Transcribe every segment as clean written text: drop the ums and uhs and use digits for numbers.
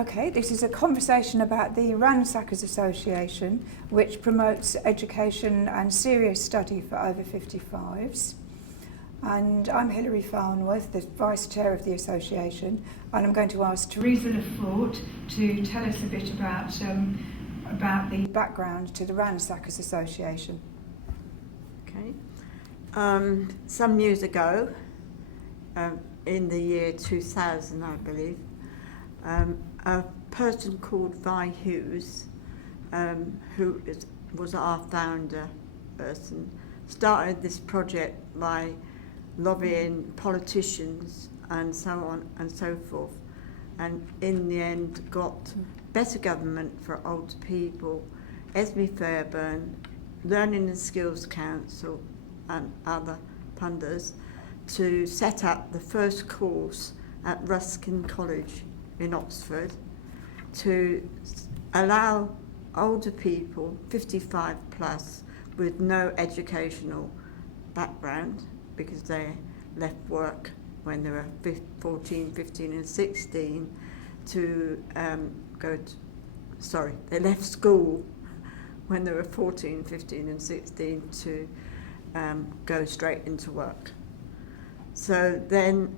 Okay, this is a conversation about the Ransackers Association, which promotes education and serious study for over 55s. And I'm Hilary Farnworth, the Vice Chair of the Association, and I'm going to ask Anna-Teresa Lefort to tell us a bit about the background to the Ransackers Association. Okay. Some years ago, in the year 2000, I believe, a person called Vi Hughes, who was our founder person, started this project by lobbying politicians and so on and so forth, and in the end got better government for older people, Esme Fairburn, Learning and Skills Council and other funders to set up the first course at Ruskin College in Oxford to allow older people, 55 plus, with no educational background, because they left work when they were 14, 15 and 16 to they left school when they were 14, 15 and 16 to go straight into work. So then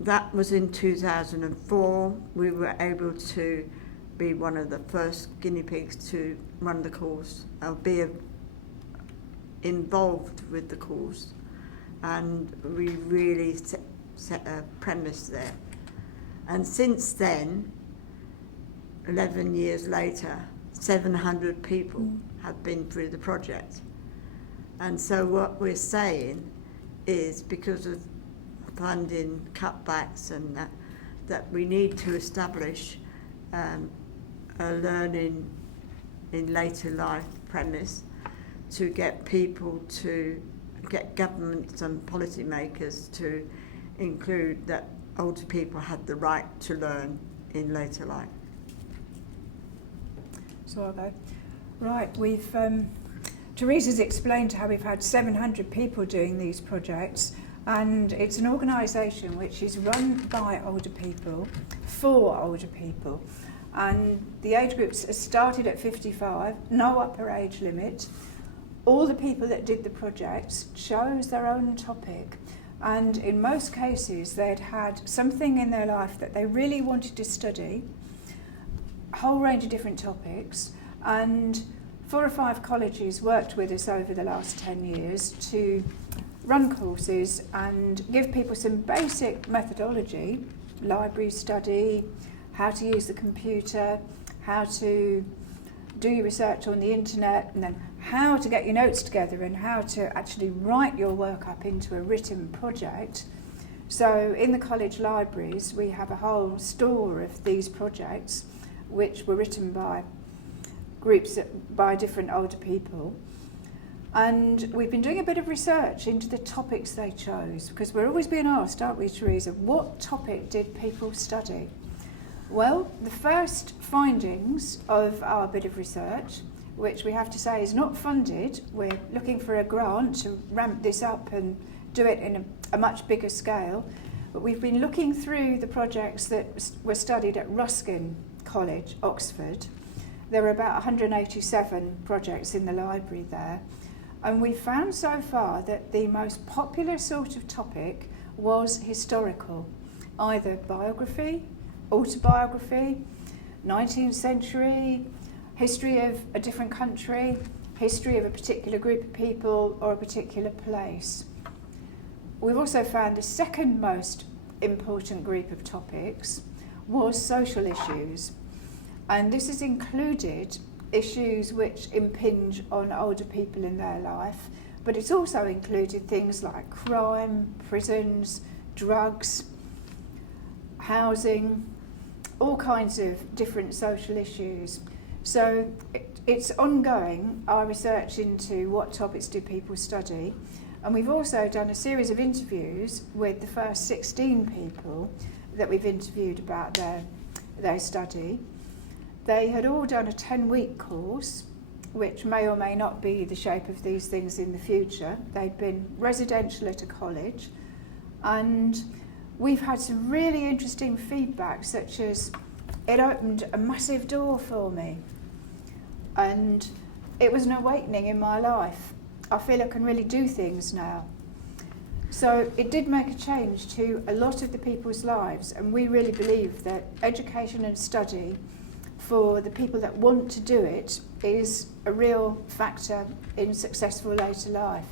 that was in 2004. We were able to be one of the first guinea pigs to run the course, be involved with the course, and we really set a premise there. And since then, 11 years later, 700 people have been through the project. And so what we're saying is, because of funding cutbacks and that we need to establish a learning in later life premise to get people to get governments and policymakers to include that older people had the right to learn in later life. So I'll go. Right, we've Teresa's explained how we've had 700 people doing these projects, and it's an organisation which is run by older people, for older people, and the age groups started at 55, no upper age limit. All the people that did the projects chose their own topic, and in most cases they'd had something in their life that they really wanted to study, a whole range of different topics, and 4 or 5 colleges worked with us over the last 10 years to run courses and give people some basic methodology, library study, how to use the computer, how to do your research on the internet, and then how to get your notes together and how to actually write your work up into a written project. So in the college libraries we have a whole store of these projects which were written by groups by different older people. And we've been doing a bit of research into the topics they chose, because we're always being asked, aren't we, Teresa, what topic did people study? Well, the first findings of our bit of research, which we have to say is not funded, we're looking for a grant to ramp this up and do it in a much bigger scale, but we've been looking through the projects that were studied at Ruskin College, Oxford. There were about 187 projects in the library there, and we found so far that the most popular sort of topic was historical, either biography, autobiography, 19th century, history of a different country, history of a particular group of people or a particular place. We've also found the second most important group of topics was social issues, and this has included issues which impinge on older people in their life, but it's also included things like crime, prisons, drugs, housing, all kinds of different social issues. So it's ongoing, our research into what topics do people study, and we've also done a series of interviews with the first 16 people that we've interviewed about their study. They had all done a 10-week course, which may or may not be the shape of these things in the future. They'd been residential at a college, and we've had some really interesting feedback, such as it opened a massive door for me, and it was an awakening in my life. I feel I can really do things now. So it did make a change to a lot of the people's lives, and we really believe that education and study for the people that want to do it is a real factor in successful later life.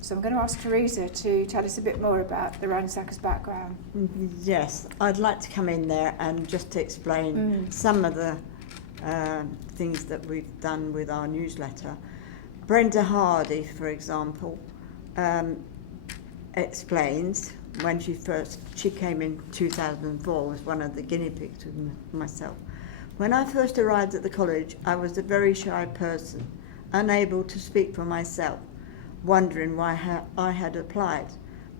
So I'm going to ask Teresa to tell us a bit more about the Ransackers background. Yes, I'd like to come in there and just to explain some of the things that we've done with our newsletter. Brenda Hardy, for example, explains when she came in 2004, was one of the guinea pigs with myself. When I first arrived at the college, I was a very shy person, unable to speak for myself, wondering why I had applied.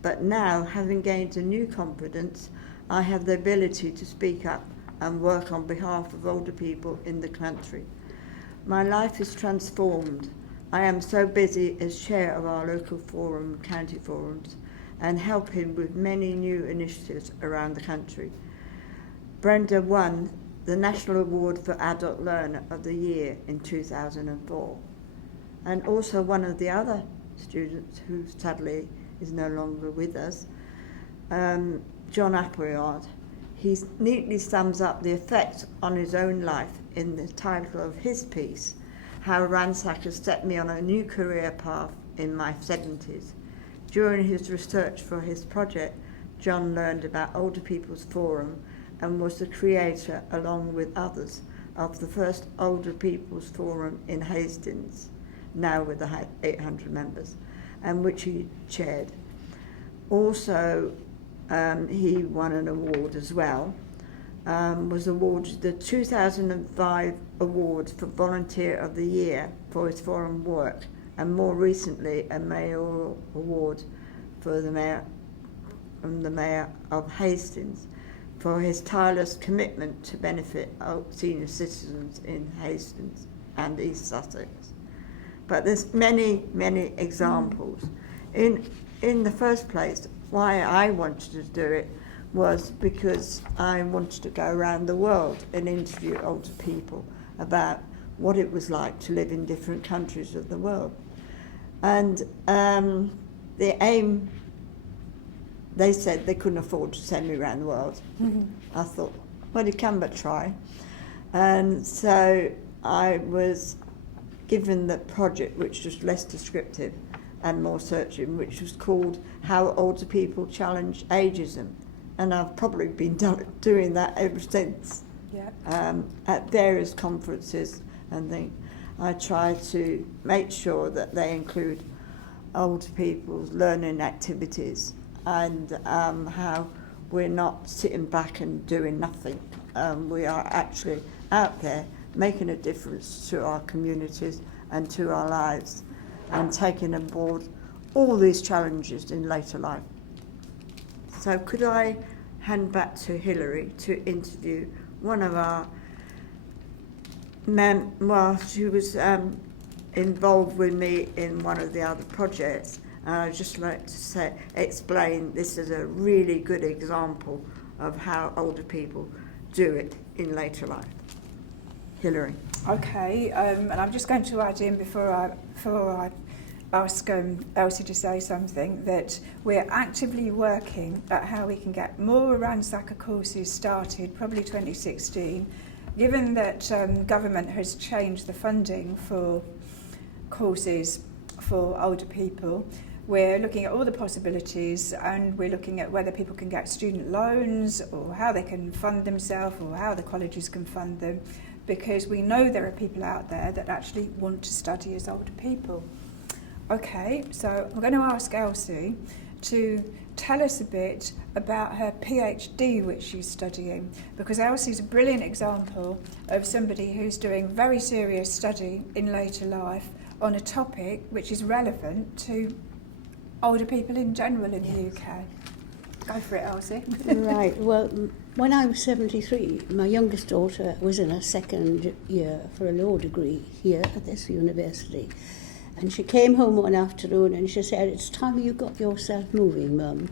But now, having gained a new confidence, I have the ability to speak up and work on behalf of older people in the country. My life is transformed. I am so busy as chair of our local forum, county forums, and helping with many new initiatives around the country. Brenda won the National Award for Adult Learner of the Year in 2004, and also one of the other students who sadly is no longer with us, John Appleyard. He neatly sums up the effect on his own life in the title of his piece, How Ransackers Set Me on a New Career Path in My 70s. During his research for his project, John learned about Older People's Forum and was the creator, along with others, of the first Older People's Forum in Hastings, now with 800 members, and which he chaired. Also, he won an award as well, was awarded the 2005 award for Volunteer of the Year for his forum work, and more recently a mayoral award for the mayor, from the Mayor of Hastings, for his tireless commitment to benefit senior citizens in Hastings and East Sussex. But there's many, many examples. In the first place, why I wanted to do it was because I wanted to go around the world and interview older people about what it was like to live in different countries of the world. And the aim, they said they couldn't afford to send me around the world. I thought, well, you can but try. And so I was given the project, which was less descriptive and more searching, which was called How Older People Challenge Ageism. And I've probably been doing that ever since. Yeah. At various conferences and things, I try to make sure that they include older people's learning activities and how we're not sitting back and doing nothing. We are actually out there making a difference to our communities and to our lives and taking on board all these challenges in later life. So could I hand back to Hilary to interview one of our she was involved with me in one of the other projects, and I'd just like to explain this is a really good example of how older people do it in later life. Hilary. Okay, and I'm just going to add in before I ask Elsie to say something, that we're actively working at how we can get more Ransacker courses started, probably 2016, given that government has changed the funding for courses for older people. We're looking at all the possibilities, and we're looking at whether people can get student loans or how they can fund themselves or how the colleges can fund them, because we know there are people out there that actually want to study as older people. Okay, so I'm going to ask Elsie to tell us a bit about her PhD which she's studying, because Elsie's a brilliant example of somebody who's doing very serious study in later life on a topic which is relevant to older people in general in the UK. Go for it, Elsie. Right, well, when I was 73, my youngest daughter was in her second year for a law degree here at this university. And she came home one afternoon and she said, "It's time you got yourself moving, Mum,"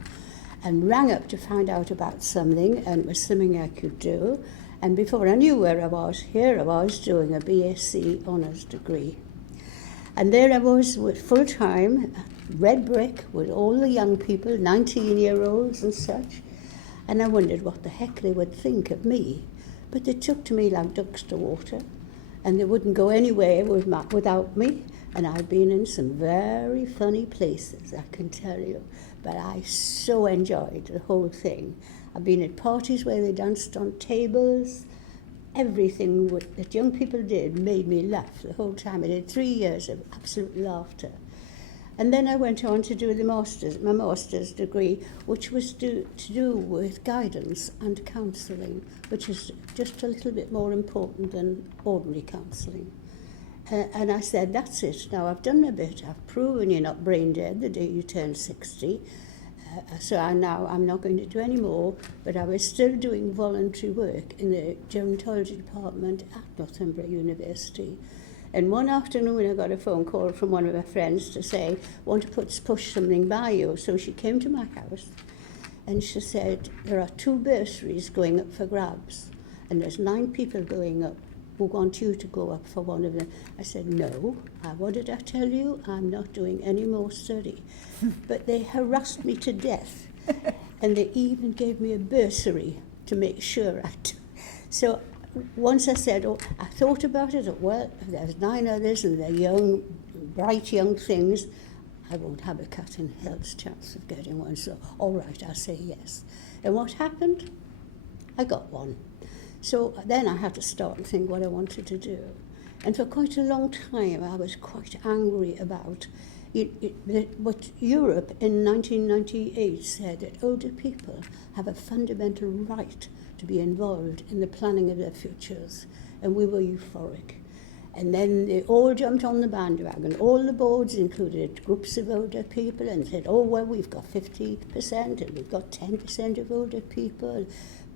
and rang up to find out about something, and it was something I could do. And before I knew where I was, here I was doing a BSc honours degree. And there I was with full-time, red brick, with all the young people, 19-year-olds and such. And I wondered what the heck they would think of me. But they took to me like ducks to water, and they wouldn't go anywhere without me. And I've been in some very funny places, I can tell you. But I so enjoyed the whole thing. I've been at parties where they danced on tables. Everything that young people did made me laugh the whole time. I did 3 years of absolute laughter. And then I went on to do my master's degree, which was to do with guidance and counselling, which is just a little bit more important than ordinary counselling. And I said, that's it. Now I've done a bit. I've proven you're not brain dead the day you turn 60. So I'm not going to do any more, but I was still doing voluntary work in the gerontology department at Northumbria University. And one afternoon I got a phone call from one of her friends to say, want to push something by you. So she came to my house and she said, there are 2 bursaries going up for grabs, and there's 9 people going up who want you to go up for one of them. I said, no, what did I tell you? I'm not doing any more study. But they harassed me to death, and they even gave me a bursary to make sure I do. So once I said, I thought about it, well, there's 9 others, and they're young, bright young things, I won't have a cat in hell's chance of getting one, so all right, I'll say yes. And what happened? I got one. So then I had to start and think what I wanted to do. And for quite a long time I was quite angry about what Europe in 1998 said, that older people have a fundamental right to be involved in the planning of their futures. And we were euphoric. And then they all jumped on the bandwagon. All the boards included groups of older people and said, oh, well, we've got 50% and we've got 10% of older people.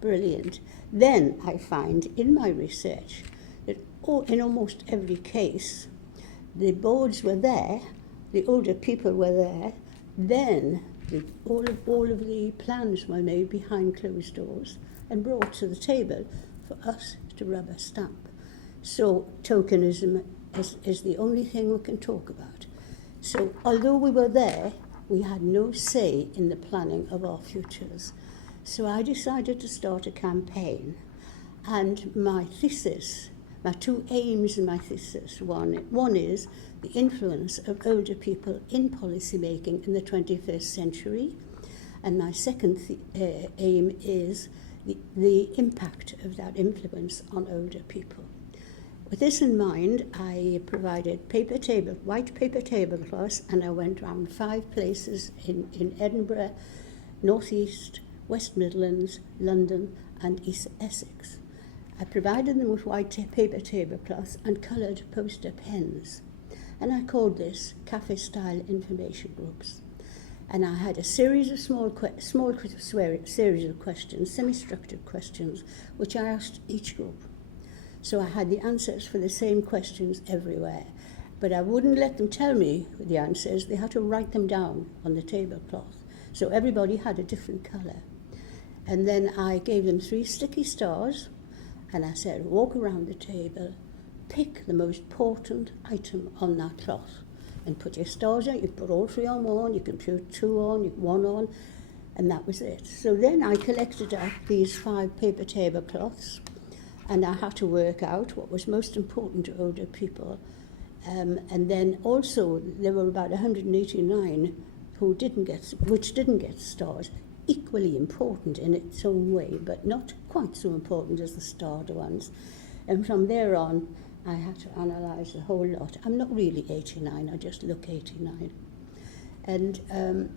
Brilliant. Then I find in my research that in almost every case, the boards were there, the older people were there, then all of the plans were made behind closed doors and brought to the table for us to rubber stamp. So tokenism is the only thing we can talk about. So although we were there, we had no say in the planning of our futures. So I decided to start a campaign, and my thesis, my 2 aims in my thesis, one is the influence of older people in policy making in the 21st century, and my second aim is the impact of that influence on older people. With this in mind, I provided white paper tablecloths, and I went around 5 places in Edinburgh, North East, West Midlands, London and East Essex. I provided them with white paper tablecloths and coloured poster pens. And I called this cafe-style information groups. And I had a series of small series of questions, semi-structured questions, which I asked each group. So I had the answers for the same questions everywhere. But I wouldn't let them tell me the answers. They had to write them down on the tablecloth. So everybody had a different colour. And then I gave them 3 sticky stars, and I said, walk around the table, pick the most important item on that cloth, and put your stars on. You put all 3 on one, you can put 2 on, 1 on, and that was it. So then I collected up these 5 paper tablecloths, and I had to work out what was most important to older people. And then also there were about 189 which didn't get stars. Equally important in its own way, but not quite so important as the starred ones. And from there on, I had to analyse the whole lot. I'm not really 89, I just look 89. And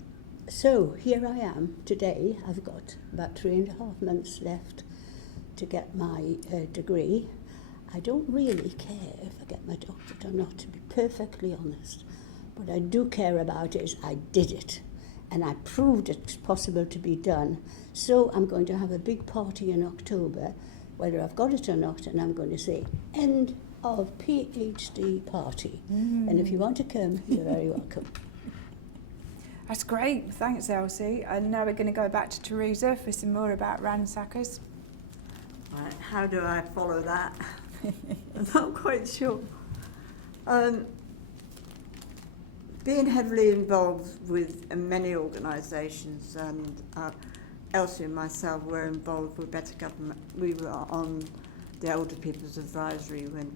so here I am today. I've got about 3.5 months left to get my degree. I don't really care if I get my doctorate or not, to be perfectly honest. What I do care about is I did it. And I proved it's possible to be done. So I'm going to have a big party in October, whether I've got it or not, and I'm going to say, end of PhD party. And if you want to come, you're very welcome. That's great. Thanks, Elsie. And now we're going to go back to Teresa for some more about Ransackers. Right, how do I follow that? I'm not quite sure. Being heavily involved with many organisations, and Elsie and myself were involved with Better Government. We were on the Older People's Advisory when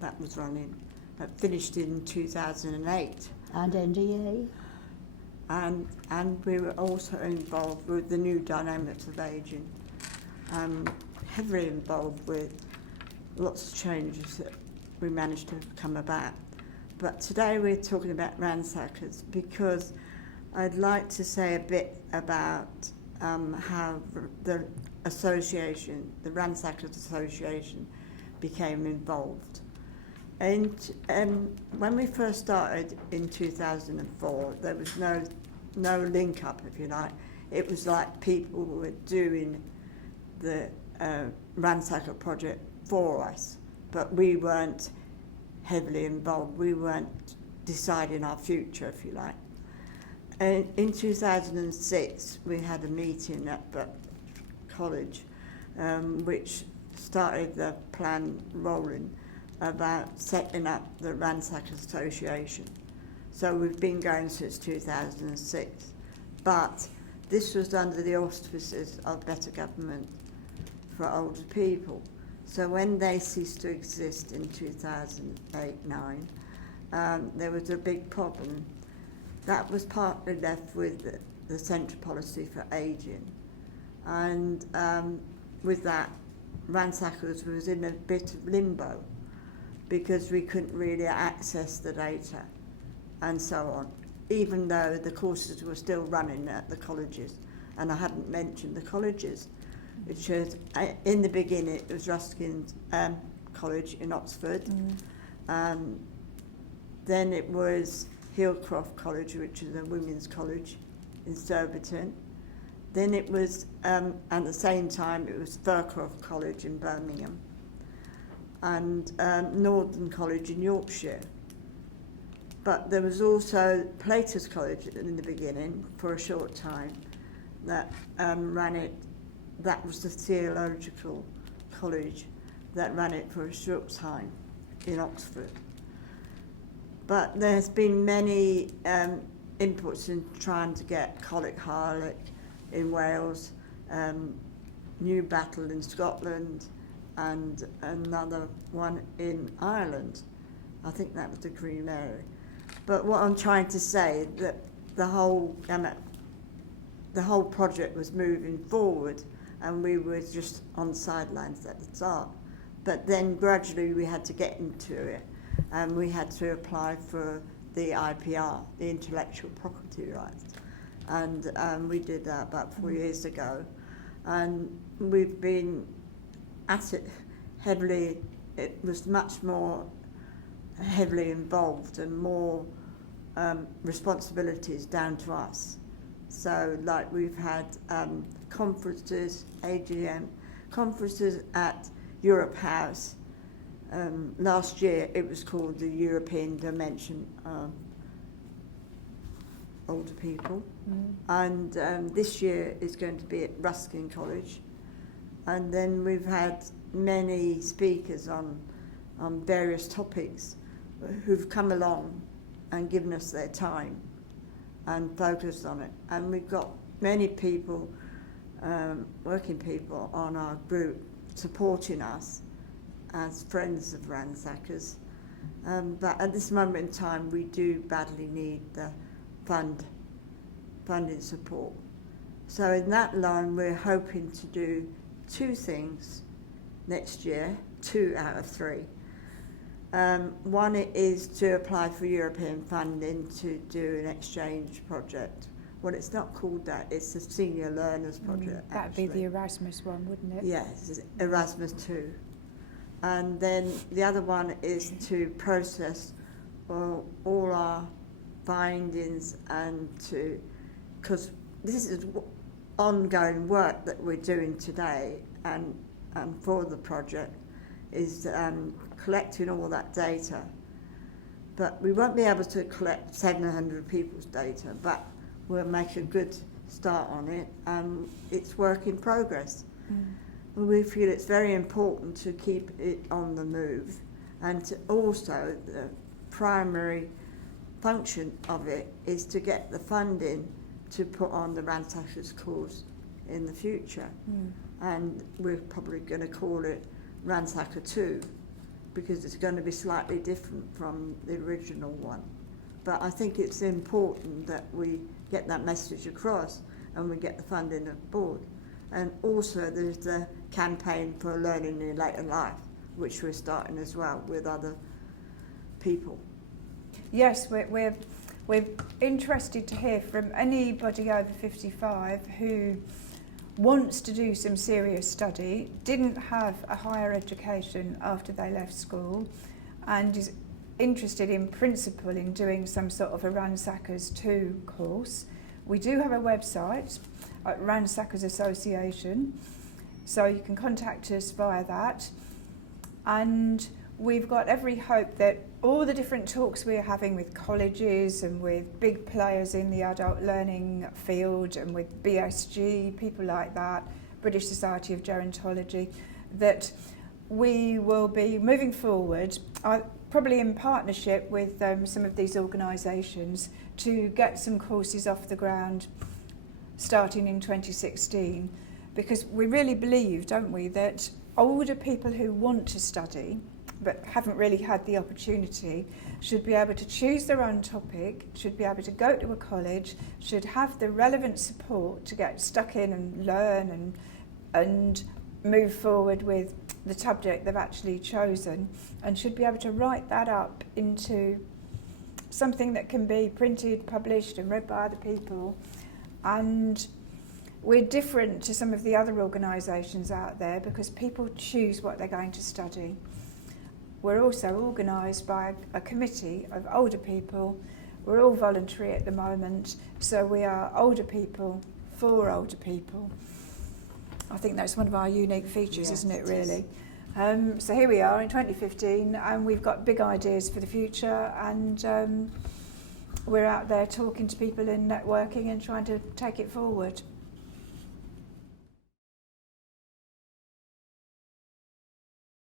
that was running. That finished in 2008. And NDA. And we were also involved with the new dynamics of ageing. Heavily involved with lots of changes that we managed to come about. But today we're talking about Ransackers because I'd like to say a bit about how the association, the Ransackers Association, became involved. And when we first started in 2004, there was no link up, if you like. It was like people were doing the Ransacker project for us, but we weren't heavily involved. We weren't deciding our future, if you like. And in 2006, we had a meeting at the college, which started the plan rolling about setting up the Ransackers Association. So we've been going since 2006. But this was under the auspices of Better Government for Older People. So when they ceased to exist in 2008-9, there was a big problem. That was partly left with the Central Policy for Ageing. And with that, Ransackers was in a bit of limbo because we couldn't really access the data and so on, even though the courses were still running at the colleges. And I hadn't mentioned the colleges, which was, in the beginning, it was Ruskin College in Oxford. Then it was Hillcroft College, which is a women's college in Surbiton. Then it was, at the same time, it was Fircroft College in Birmingham and Northern College in Yorkshire. But there was also Plater's College in the beginning for a short time that ran it. That was the theological college that ran it for a short time in Oxford. But there's been many inputs in trying to get Coleg Harlech in Wales, New Battle in Scotland, and another one in Ireland. I think that was the Green Area. But what I'm trying to say is that the whole project was moving forward, and we were just on the sidelines at the start. But then gradually we had to get into it, and we had to apply for the IPR, the intellectual property rights. And we did that about 4 years ago. And we've been at it heavily. It was much more heavily involved and more responsibilities down to us. So like we've had conferences, AGM, conferences at Europe House. Last year it was called the European Dimension Older People. And this year is going to be at Ruskin College. And then we've had many speakers on various topics who've come along and given us their time and focused on it. And we've got many people, working people on our group supporting us as friends of Ransackers. But at this moment in time, we do badly need the funding support. So in that line, we're hoping to do 2 things next year, 2 out of 3. One is to apply for European funding to do an exchange project. Well, it's not called that, it's a senior learners project. That'd be the Erasmus one, wouldn't it? Yes, Erasmus 2. And then the other one is to process all our findings and to, because this is ongoing work that we're doing today and for the project, is collecting all that data. But we won't be able to collect 700 people's data, but we'll make a good start on it. It's work in progress. we feel it's very important to keep it on the move, and to also the primary function of it is to get the funding to put on the Ransackers course in the future. And we're probably going to call it Ransacker 2 because it's going to be slightly different from the original one. But I think it's important that we get that message across and we get the funding aboard. And also there's the campaign for learning in later life, which we're starting as well with other people. Yes, we're interested to hear from anybody over 55 who wants to do some serious study, didn't have a higher education after they left school, and is interested in principle in doing some sort of a Ransackers 2 course. We do have a website at Ransackers Association, so you can contact us via that. And we've got every hope that all the different talks we're having with colleges and with big players in the adult learning field and with BSG, people like that, British Society of Gerontology, that we will be moving forward, probably in partnership with some of these organisations, to get some courses off the ground starting in 2016, because we really believe, don't we, that older people who want to study but haven't really had the opportunity should be able to choose their own topic, should be able to go to a college, should have the relevant support to get stuck in and learn and move forward with the subject they've actually chosen, and should be able to write that up into something that can be printed, published and read by other people. And we're different to some of the other organisations out there because people choose what they're going to study. We're also organised by a committee of older people. We're all voluntary at the moment, so we are older people for older people. I think that's one of our unique features, Yes, isn't it, really? So here we are in 2015, and we've got big ideas for the future, and we're out there talking to people and networking and trying to take it forward.